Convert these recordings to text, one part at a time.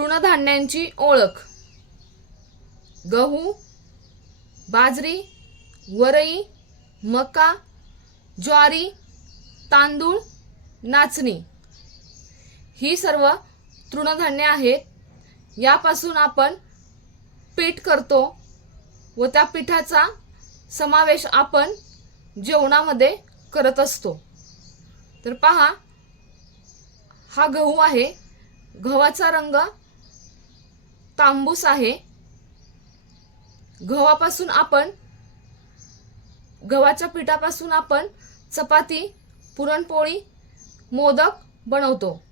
तृणधान्यांची ओळख. गहू, बाजरी, वरई, मका, ज्वारी, तांदूळ, नाचणी ही सर्व तृणधान्ये आहेत. यापासून आपण पीठ करतो व त्या पिठाचा समावेश आपण जेवणामध्ये करत असतो. तर पहा, हा गहू आहे. गव्हाचा रंग तांबूस आहे. गव्हाच्या पिठापासून आपण चपाती, पुरणपोळी, मोदक बनवतो.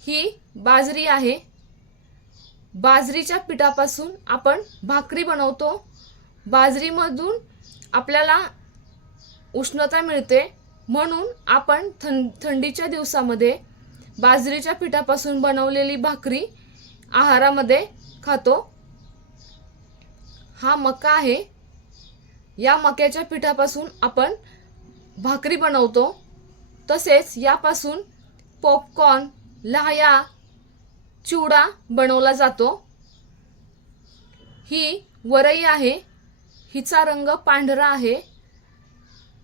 ही बाजरी आहे. बाजरीच्या पिठापासून आपण भाकरी बनवतो. बाजरीमधून आपल्याला उष्णता मिळते, म्हणून आपण थंडीच्या दिवसामध्ये बाजरीच्या पिठापासून बनवलेली भाकरी आहारामध्ये खातो. हा मका आहे. या मक्याच्या पिठापासून आपण भाकरी बनवतो. तसेच यापासून पॉपकॉर्न, लाह्या, चिवडा बनवला जातो. ही वरई आहे. हिचा रंग पांढरा आहे.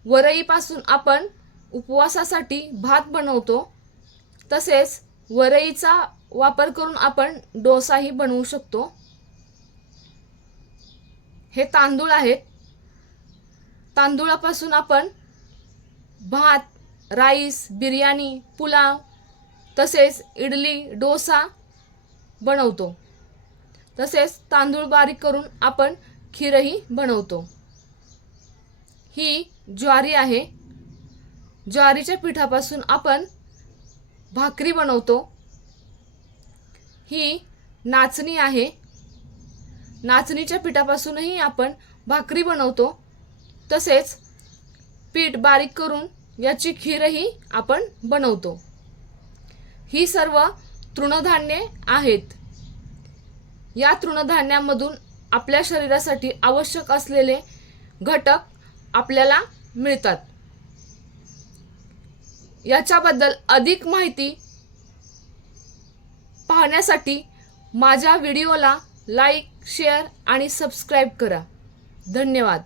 वरईपासून आपण उपवासासाठी भात बनवतो. तसेच वरईचा वापर करून आपण डोसाही बनवू शकतो. हे तांदूळ आहेत. तांदूळापासून आपण भात, राईस, बिर्याणी, पुलाव, तसेच इडली, डोसा बनवतो. तसेच तांदूळ बारीक करून आपण खीरही बनवतो. ही ज्वारी आहे. ज्वारीच्या पिठापासून आपण भाकरी बनवतो. ही नाचणी आहे. नाचणीच्या पिठापासूनही आपण भाकरी बनवतो. तसेच पीठ बारीक करून याची खीरही आपण बनवतो. ही सर्व तृणधान्ये आहेत. या तृणधान्यांमधून आपल्या शरीरासाठी आवश्यक असलेले घटक आपल्याला मिळतात. याच्याबद्दल अधिक माहिती पाहण्यासाठी माझ्या व्हिडिओला लाईक, शेअर आणि सबस्क्राईब करा. धन्यवाद.